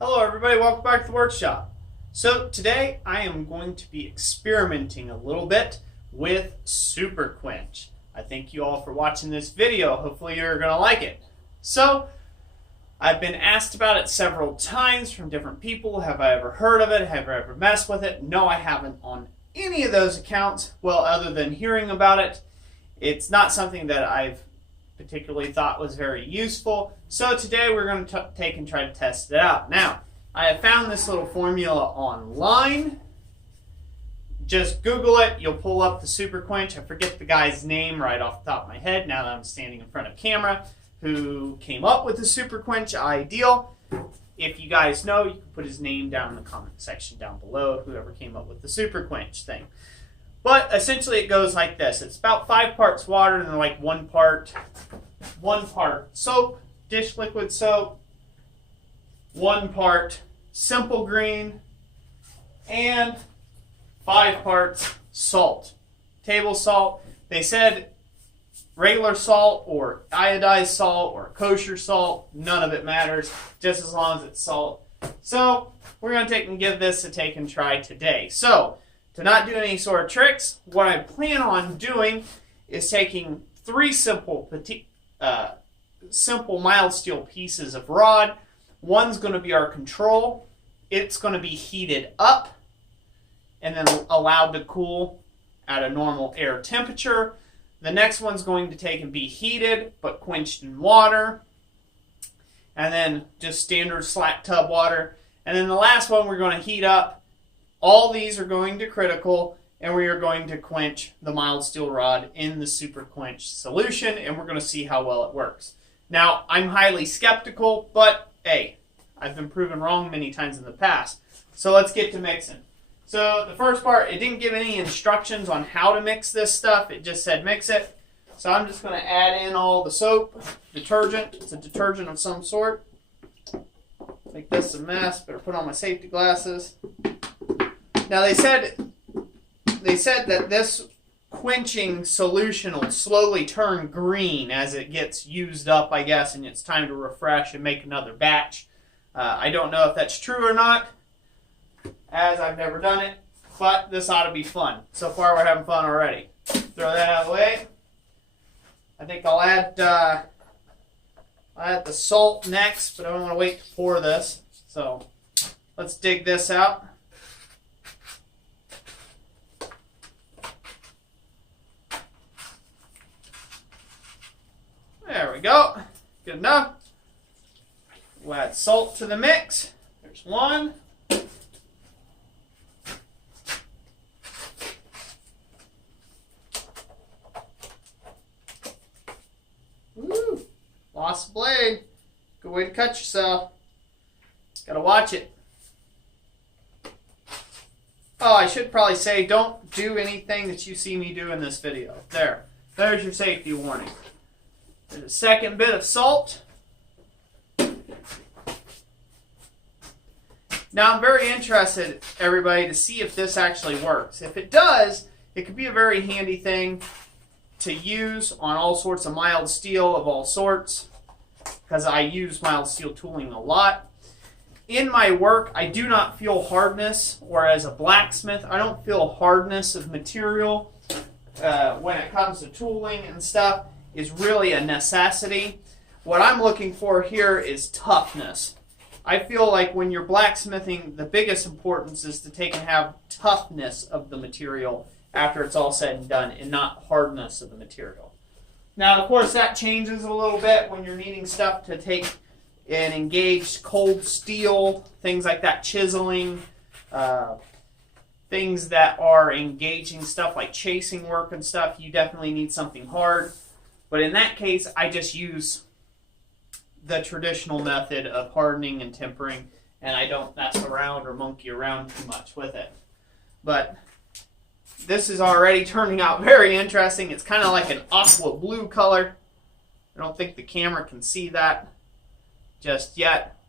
Hello everybody, welcome back to the workshop. So today I am going to be experimenting a little bit with Super Quench. I thank you all for watching this video. Hopefully you're going to like it. So I've been asked about it several times from different people. Have I ever heard of it? Have I ever messed with it? No, I haven't on any of those accounts. Well, other than hearing about it, it's not something that I've particularly thought was very useful. So today we're going to take and try to test it out. Now, I have found this little formula online. Just Google it. You'll pull up the Super Quench. I forget the guy's name right off the top of my head now that I'm standing in front of camera, who came up with the Super Quench ideal. If you guys know, you can put his name down in the comment section down below, whoever came up with the Super Quench thing. But essentially it goes like this. It's about 5 parts water and then like one part soap, dish liquid soap, 1 part simple green, and 5 parts salt. Table salt. They said regular salt or iodized salt or kosher salt, none of it matters, just as long as it's salt. So we're going to take and give this a take and try today. So to not do any sort of tricks, what I plan on doing is taking 3 simple mild steel pieces of rod. One's going to be our control. It's going to be heated up and then allowed to cool at a normal air temperature. The next one's going to take and be heated but quenched in water. And then just standard slack tub water. And then the last one we're going to heat up. All these are going to critical, and we are going to quench the mild steel rod in the Super Quench solution, and we're going to see how well it works. Now, I'm highly skeptical, but hey, I've been proven wrong many times in the past. So let's get to mixing. So the first part, it didn't give any instructions on how to mix this stuff. It just said mix it. So I'm just going to add in all the soap, detergent. It's a detergent of some sort. Make this a mess. Better put on my safety glasses. Now they said that this quenching solution will slowly turn green as it gets used up, I guess, and it's time to refresh and make another batch. I don't know if that's true or not, as I've never done it, but this ought to be fun. So far we're having fun already. Throw that out of the way. I think I'll add the salt next, but I don't want to wait to pour this. So let's dig this out. There we go. Good enough. We'll add salt to the mix. There's 1. Woo! Lost a blade. Good way to cut yourself. Gotta watch it. Oh, I should probably say don't do anything that you see me do in this video. There's your safety warning. There's a second bit of salt. Now I'm very interested, everybody, to see if this actually works. If it does, it could be a very handy thing to use on all sorts of mild steel of all sorts, because I use mild steel tooling a lot. In my work, I do not feel hardness, or as a blacksmith, I don't feel hardness of material when it comes to tooling and stuff. Is really a necessity. What I'm looking for here is toughness. I feel like when you're blacksmithing, the biggest importance is to take and have toughness of the material after it's all said and done, and not hardness of the material. Now, of course, that changes a little bit when you're needing stuff to take and engage cold steel, things like that, chiseling, things that are engaging stuff like chasing work and stuff. You definitely need something hard. But in that case, I just use the traditional method of hardening and tempering, and I don't mess around or monkey around too much with it. But this is already turning out very interesting. It's kind of like an aqua blue color. I don't think the camera can see that just yet,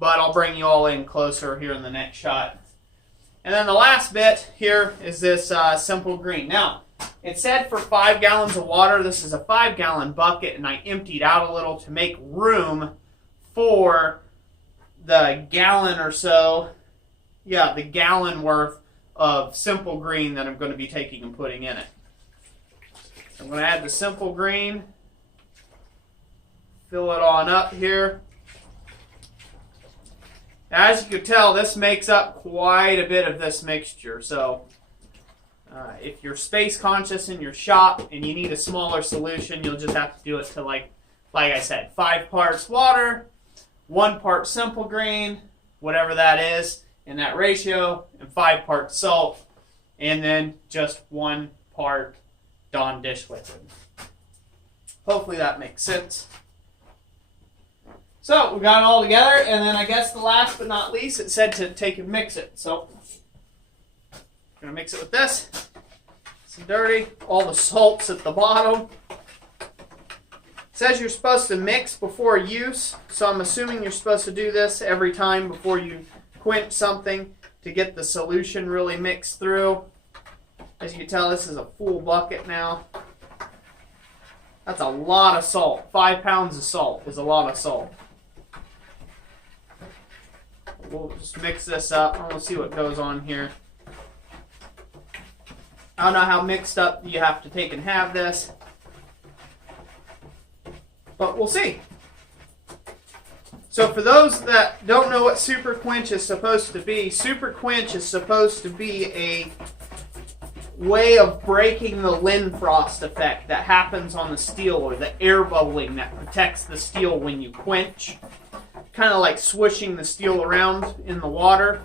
but I'll bring you all in closer here in the next shot. And then the last bit here is this simple green. Now, it said for 5 gallons of water. This is a 5-gallon bucket, and I emptied out a little to make room for the gallon or so, yeah, the gallon worth of simple green that I'm going to be taking and putting in it. I'm going to add the simple green, fill it on up here. As you can tell, this makes up quite a bit of this mixture. So if you're space conscious in your shop and you need a smaller solution, you'll just have to do it to like I said, 5 parts water, 1 part simple green, whatever that is in that ratio, and 5 parts salt, and then just 1 part Dawn dish liquid. Hopefully that makes sense. So we got it all together, and then I guess the last but not least, it said to take and mix it. So I'm going to mix it with this. It's dirty. All the salt's at the bottom. It says you're supposed to mix before use, so I'm assuming you're supposed to do this every time before you quench something to get the solution really mixed through. As you can tell, this is a full bucket now. That's a lot of salt. 5 pounds of salt is a lot of salt. We'll just mix this up and we'll see what goes on here. I don't know how mixed up you have to take and have this, but we'll see. So for those that don't know what Super Quench is supposed to be, Super Quench is supposed to be a way of breaking the Linfrost effect that happens on the steel, or the air bubbling that protects the steel when you quench. Kind of like swishing the steel around in the water.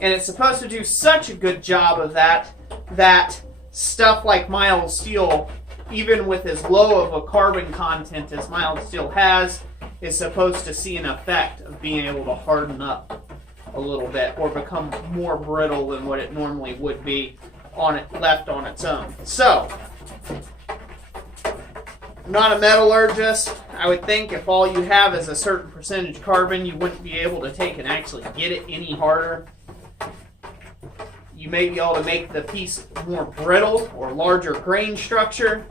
And it's supposed to do such a good job of that, that stuff like mild steel, even with as low of a carbon content as mild steel has, is supposed to see an effect of being able to harden up a little bit or become more brittle than what it normally would be on it left on its own. So, I'm not a metallurgist. I would think if all you have is a certain percentage carbon, you wouldn't be able to take and actually get it any harder. You may be able to make the piece more brittle or larger grain structure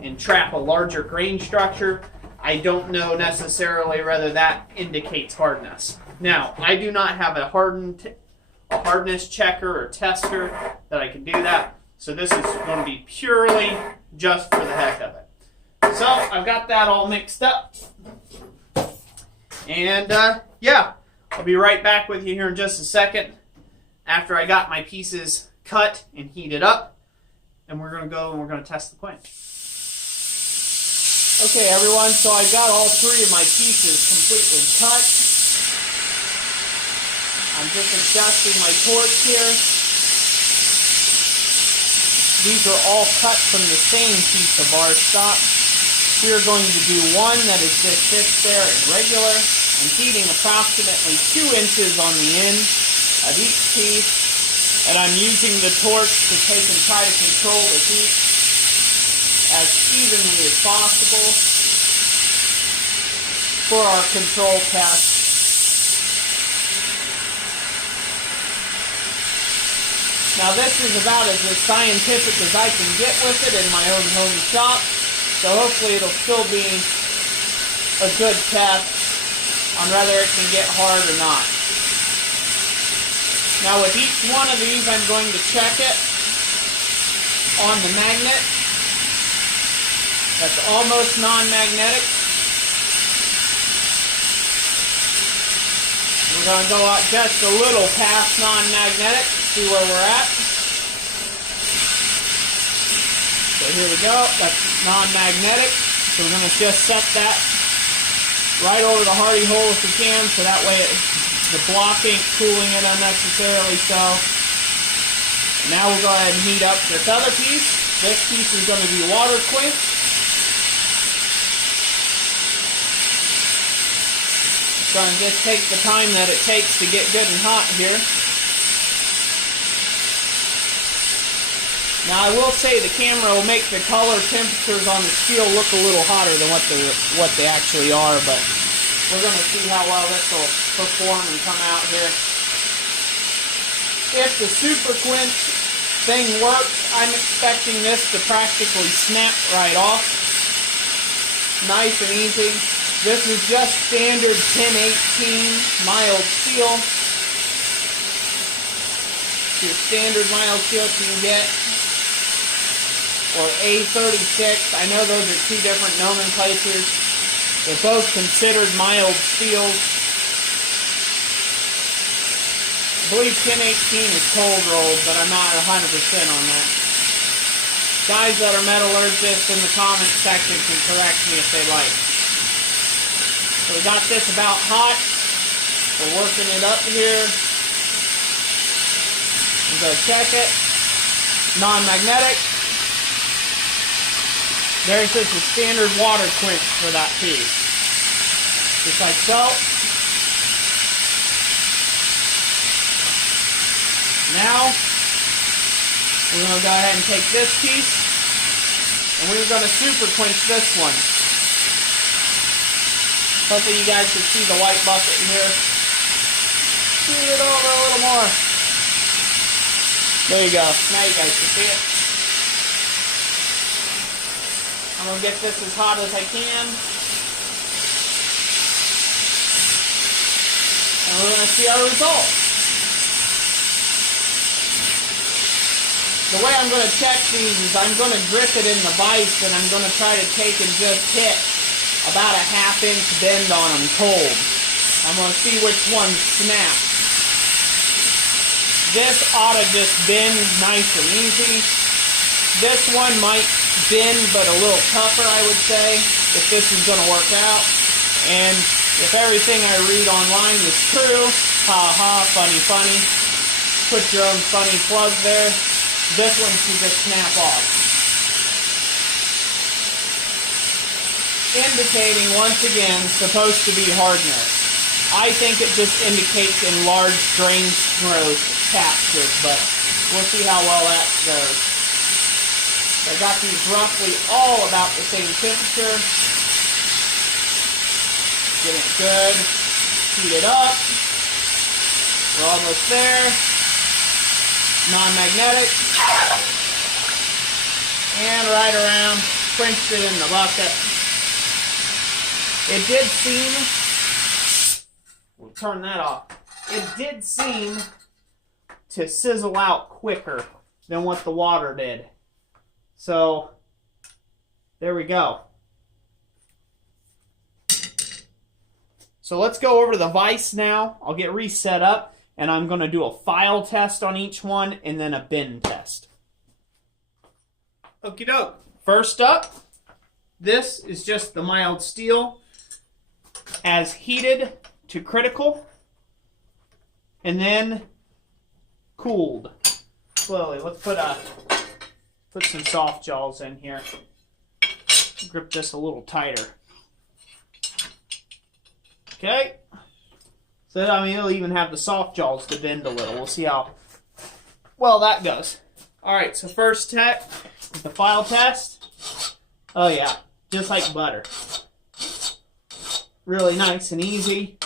and trap a larger grain structure. I don't know necessarily whether that indicates hardness. Now, I do not have a hardness checker or tester that I can do that. So this is going to be purely just for the heck of it. So I've got that all mixed up. And yeah, I'll be right back with you here in just a second after I got my pieces cut and heated up. And we're going to go and we're going to test the quench. Okay everyone, so I got all 3 of my pieces completely cut. I'm just adjusting my torch here. These are all cut from the same piece of bar stock. We are going to do one that is just sits there and regular and heating approximately 2 inches on the end of each piece. And I'm using the torch to take and try to control the heat as evenly as possible for our control test. Now this is about as scientific as I can get with it in my own home shop, so hopefully it'll still be a good test on whether it can get hard or not. Now with each one of these I'm going to check it on the magnet. That's almost non-magnetic. We're going to go out just a little past non-magnetic, see where we're at. So here we go, that's non-magnetic. So we're going to just set that right over the hardy hole if we can, so that way the block ain't cooling it unnecessarily. So now we'll go ahead and heat up this other piece. This piece is going to be water quench. Going to just take the time that it takes to get good and hot here. Now I will say the camera will make the color temperatures on the steel look a little hotter than what they actually are, but we're going to see how well this will perform and come out here. If the Super Quench thing works, I'm expecting this to practically snap right off. Nice and easy. This is just standard 1018 mild steel. Your standard mild steel you can get. Or A36. I know those are two different nomenclatures. They're both considered mild steels. I believe 1018 is cold rolled, but I'm not 100% on that. Guys that are metallurgists in the comment section can correct me if they like. So we got this about hot. We're working it up here. I'm going to check it. Non-magnetic. There's just a standard water quench for that piece. Just like so. Now, we're going to go ahead and take this piece, and we're going to super quench this one. Hopefully you guys can see the white bucket in here. Scoot it over a little more. There you go. Now you guys can see it. I'm going to get this as hot as I can. And we're going to see our result. The way I'm going to check these is I'm going to grip it in the vise and I'm going to try to take and just hit about a ½ inch bend on them cold. I'm going to see which one snaps. This ought to just bend nice and easy. This one might bend, but a little tougher, I would say, if this is going to work out. And if everything I read online is true, ha ha, funny, funny, put your own funny plug there. This one should just snap off. Indicating, once again, supposed to be hardness. I think it just indicates enlarged drain growth capture, but we'll see how well that goes. I got these roughly all about the same temperature. Get it good. Heat it up. We're almost there. Non-magnetic. And right around. Quenched it in the bucket. It did seem... We'll turn that off. It did seem to sizzle out quicker than what the water did. So, there we go. So let's go over to the vise now. I'll get reset up, and I'm going to do a file test on each one, and then a bend test. Okie doke. First up, this is just the mild steel as heated to critical, and then cooled slowly. Let's put some soft jaws in here. Grip this a little tighter. Okay. So, I mean, it'll even have the soft jaws to bend a little. We'll see how well that goes. Alright, so first tech, the file test. Oh yeah, just like butter. Really nice and easy.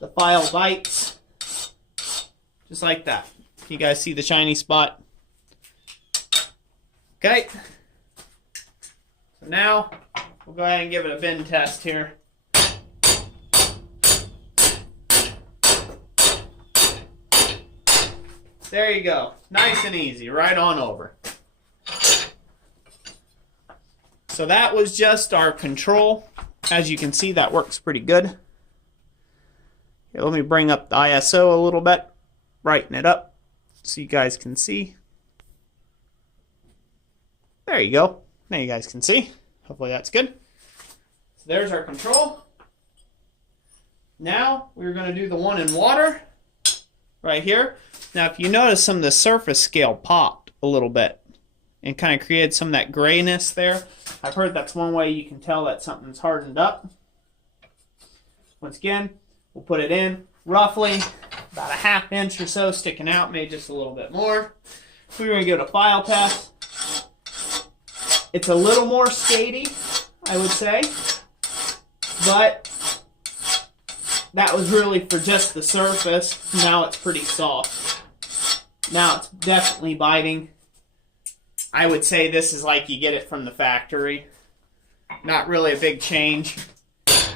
The file bites. Just like that. Can you guys see the shiny spot? Okay. So now, we'll go ahead and give it a bend test here. There you go. Nice and easy. Right on over. So that was just our control. As you can see, that works pretty good. Here, let me bring up the ISO a little bit. Brighten it up so you guys can see. There you go. Now you guys can see. Hopefully that's good. So there's our control. Now we're going to do the one in water right here. Now if you notice, some of the surface scale popped a little bit and kind of created some of that grayness there. I've heard that's one way you can tell that something's hardened up. Once again, we'll put it in roughly about a ½ inch or so sticking out, maybe just a little bit more. We're going to give it a file test. It's a little more skatey, I would say, but that was really for just the surface. Now it's pretty soft. Now it's definitely biting. I would say this is like you get it from the factory. Not really a big change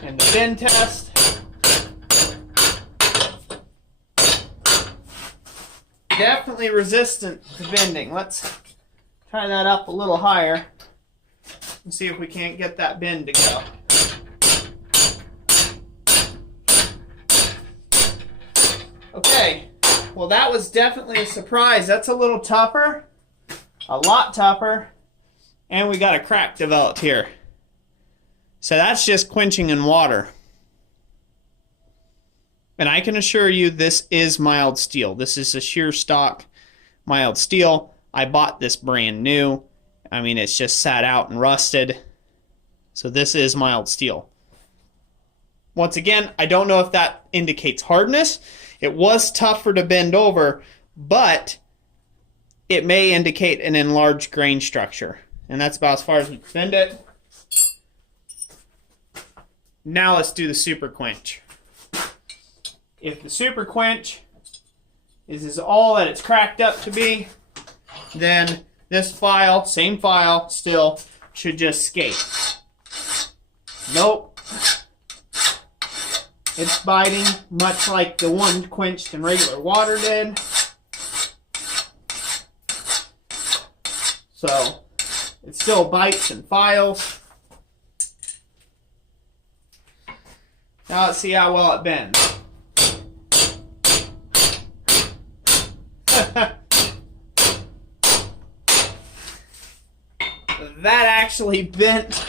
in the bend test. Definitely resistant to bending. Let's try that up a little higher and see if we can't get that bend to go. Okay, well that was definitely a surprise. That's a little tougher, a lot tougher, and we got a crack developed here. So that's just quenching in water. And I can assure you this is mild steel. This is a sheer stock mild steel. I bought this brand new. I mean, it's just sat out and rusted. So this is mild steel. Once again, I don't know if that indicates hardness. It was tougher to bend over, but it may indicate an enlarged grain structure. And that's about as far as we can bend it. Now let's do the Super Quench. If the Super Quench is all that it's cracked up to be, then this file, same file, still should just skate. Nope. It's biting much like the one quenched in regular water did. So it still bites and files. Now let's see how well it bends. That actually bent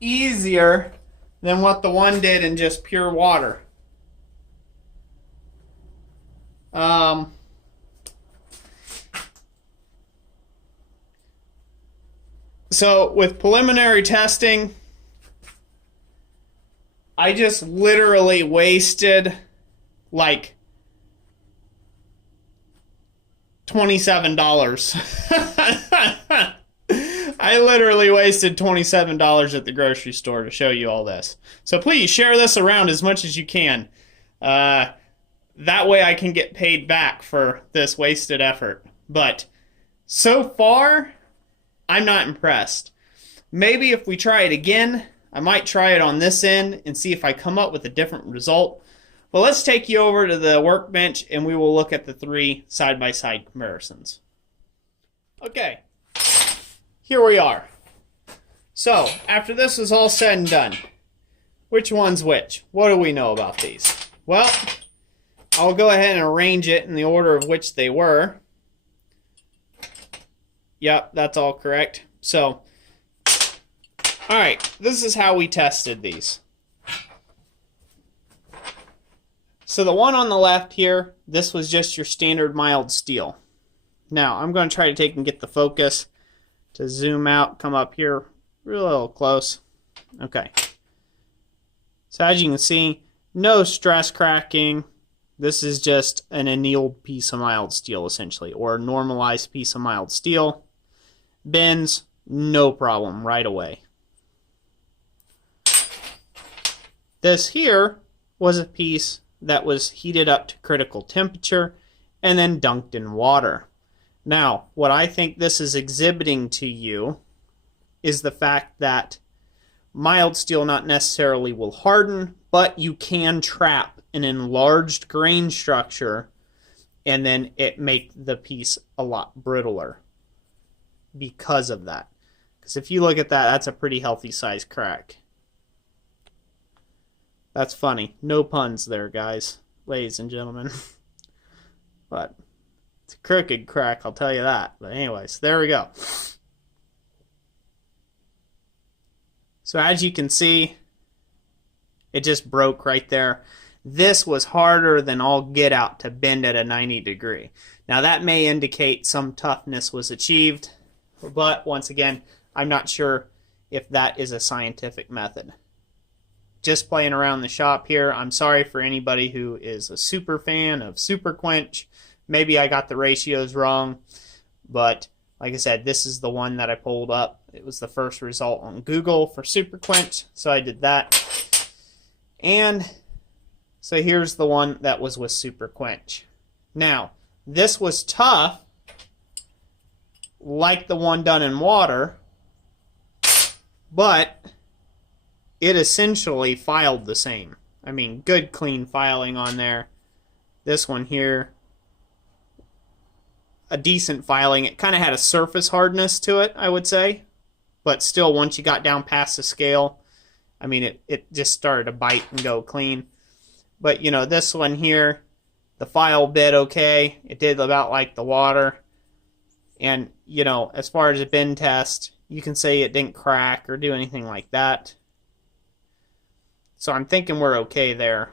easier than what the one did in just pure water. So with preliminary testing, I just literally wasted like $27. I literally wasted $27 at the grocery store to show you all this. So please share this around as much as you can. That way I can get paid back for this wasted effort. But so far, I'm not impressed. Maybe if we try it again, I might try it on this end and see if I come up with a different result. But let's take you over to the workbench and we will look at the three side-by-side comparisons. Okay. Here we are. So, after this is all said and done, which one's which? What do we know about these? Well, I'll go ahead and arrange it in the order of which they were. Yep, that's all correct. So, alright, this is how we tested these. So the one on the left here, this was just your standard mild steel. Now, I'm going to try to take and get the focus to zoom out, come up here real close. Okay. So as you can see, no stress cracking. This is just an annealed piece of mild steel, essentially, or a normalized piece of mild steel. Bends, no problem, right away. This here was a piece that was heated up to critical temperature and then dunked in water. Now, what I think this is exhibiting to you is the fact that mild steel not necessarily will harden, but you can trap an enlarged grain structure and then it make the piece a lot brittler because of that. Because if you look at that, that's a pretty healthy size crack. That's funny. No puns there, guys, ladies and gentlemen. But it's a crooked crack, I'll tell you that. But anyways, there we go. So as you can see, it just broke right there. This was harder than all get out to bend at a 90 degree. Now that may indicate some toughness was achieved, but once again, I'm not sure if that is a scientific method. Just playing around the shop here. I'm sorry for anybody who is a super fan of Super Quench. Maybe I got the ratios wrong, but like I said, this is the one that I pulled up. It was the first result on Google for Super Quench, so I did that. And so here's the one that was with Super Quench. Now, this was tough, like the one done in water, but it essentially filed the same. I mean, good clean filing on there. This one here, a decent filing. It kind of had a surface hardness to it, I would say. But still, once you got down past the scale, I mean, it just started to bite and go clean. But, you know, this one here, the file bit okay. It did about like the water. And, you know, as far as a bend test, you can say it didn't crack or do anything like that. So I'm thinking we're okay there.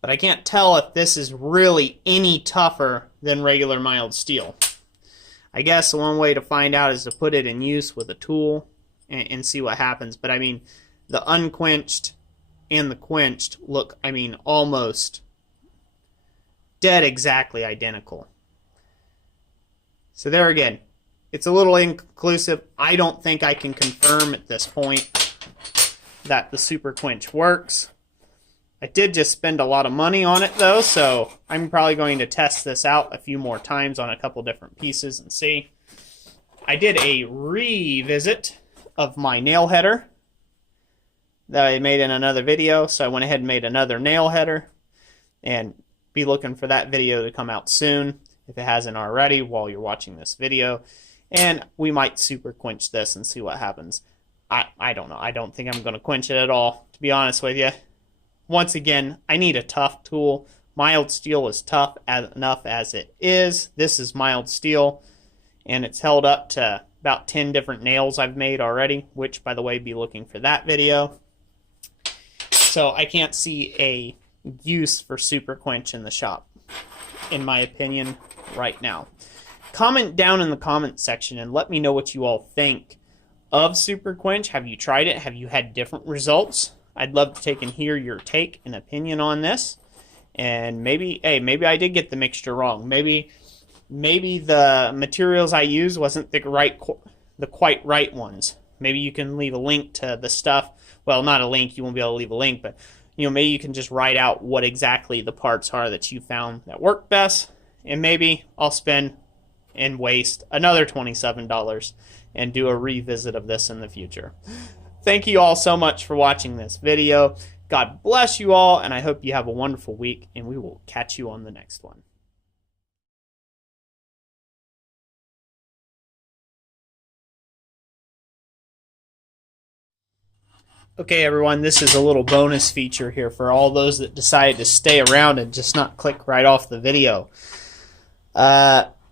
But I can't tell if this is really any tougher than regular mild steel. I guess one way to find out is to put it in use with a tool and see what happens. But I mean, the unquenched and the quenched look, I mean, almost dead exactly identical. So there again, it's a little inconclusive. I don't think I can confirm at this point that the Super Quench works. I did just spend a lot of money on it though, so I'm probably going to test this out a few more times on a couple different pieces and see. I did a revisit of my nail header that I made in another video, so I went ahead and made another nail header, and be looking for that video to come out soon if it hasn't already while you're watching this video. And we might super quench this and see what happens. I don't know. I don't think I'm going to quench it at all, to be honest with you. Once again, I need a tough tool. Mild steel is tough enough as it is. This is mild steel, and it's held up to about 10 different nails I've made already, which, by the way, be looking for that video. So I can't see a use for Super Quench in the shop, in my opinion, right now. Comment down in the comment section and let me know what you all think of Super Quench. Have you tried it? Have you had different results? I'd love to take and hear your take and opinion on this. And maybe, hey, maybe I did get the mixture wrong. Maybe the materials I used wasn't the quite right ones. Maybe you can leave a link to the stuff. Well, not a link. You won't be able to leave a link, but you know, maybe you can just write out what exactly the parts are that you found that work best. And maybe I'll spend and waste another $27 and do a revisit of this in the future. Thank you all so much for watching this video. God bless you all, and I hope you have a wonderful week, and we will catch you on the next one. Okay, everyone, this is a little bonus feature here for all those that decided to stay around and just not click right off the video.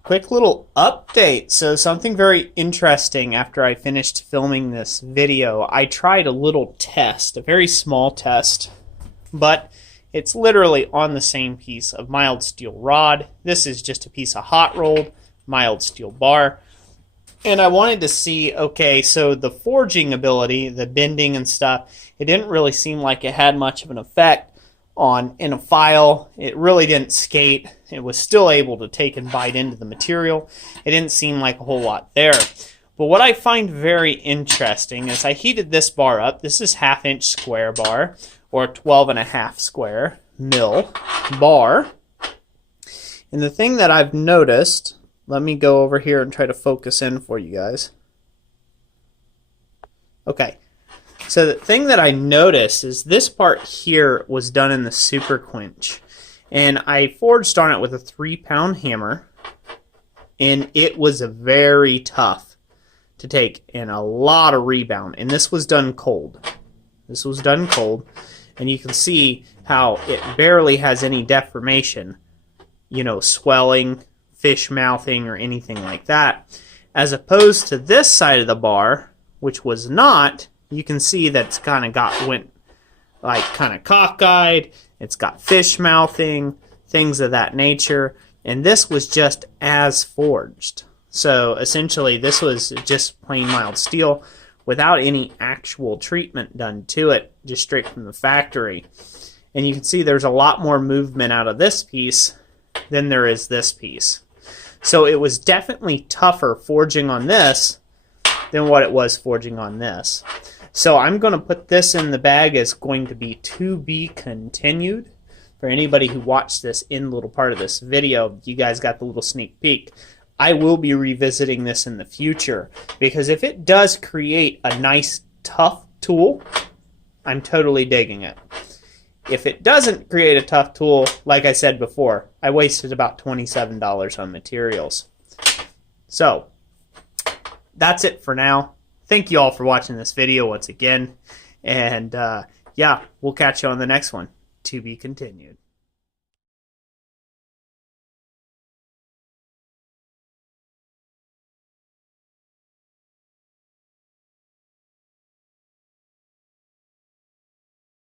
Quick little update. So something very interesting after I finished filming this video. I tried a little test, a very small test, but it's literally on the same piece of mild steel rod. This is just a piece of hot rolled mild steel bar. And I wanted to see, okay, so the forging ability, the bending and stuff, it didn't really seem like it had much of an effect in a file. It really didn't skate. It was still able to take and bite into the material. It didn't seem like a whole lot there. But what I find very interesting is I heated this bar up. This is 1/2 inch square bar, or 12.5 square mil bar. And the thing that I've noticed, let me go over here and try to focus in for you guys. Okay. So the thing that I noticed is this part here was done in the Super Quench. And I forged on it with a 3-pound hammer. And it was very tough to take and a lot of rebound. And this was done cold. This was done cold. And you can see how it barely has any deformation. You know, swelling, fish mouthing, or anything like that. As opposed to this side of the bar, which was not, you can see that it's kind of went like kind of cockeyed. It's got fish mouthing, things of that nature. And this was just as forged. So essentially this was just plain mild steel without any actual treatment done to it, just straight from the factory. And you can see there's a lot more movement out of this piece than there is this piece. So it was definitely tougher forging on this than what it was forging on this. So I'm going to put this in the bag as going to be continued. For anybody who watched this in little part of this video, you guys got the little sneak peek. I will be revisiting this in the future, because if it does create a nice, tough tool, I'm totally digging it. If it doesn't create a tough tool, like I said before, I wasted about $27 on materials. So, that's it for now. Thank you all for watching this video once again. And yeah, we'll catch you on the next one. To be continued.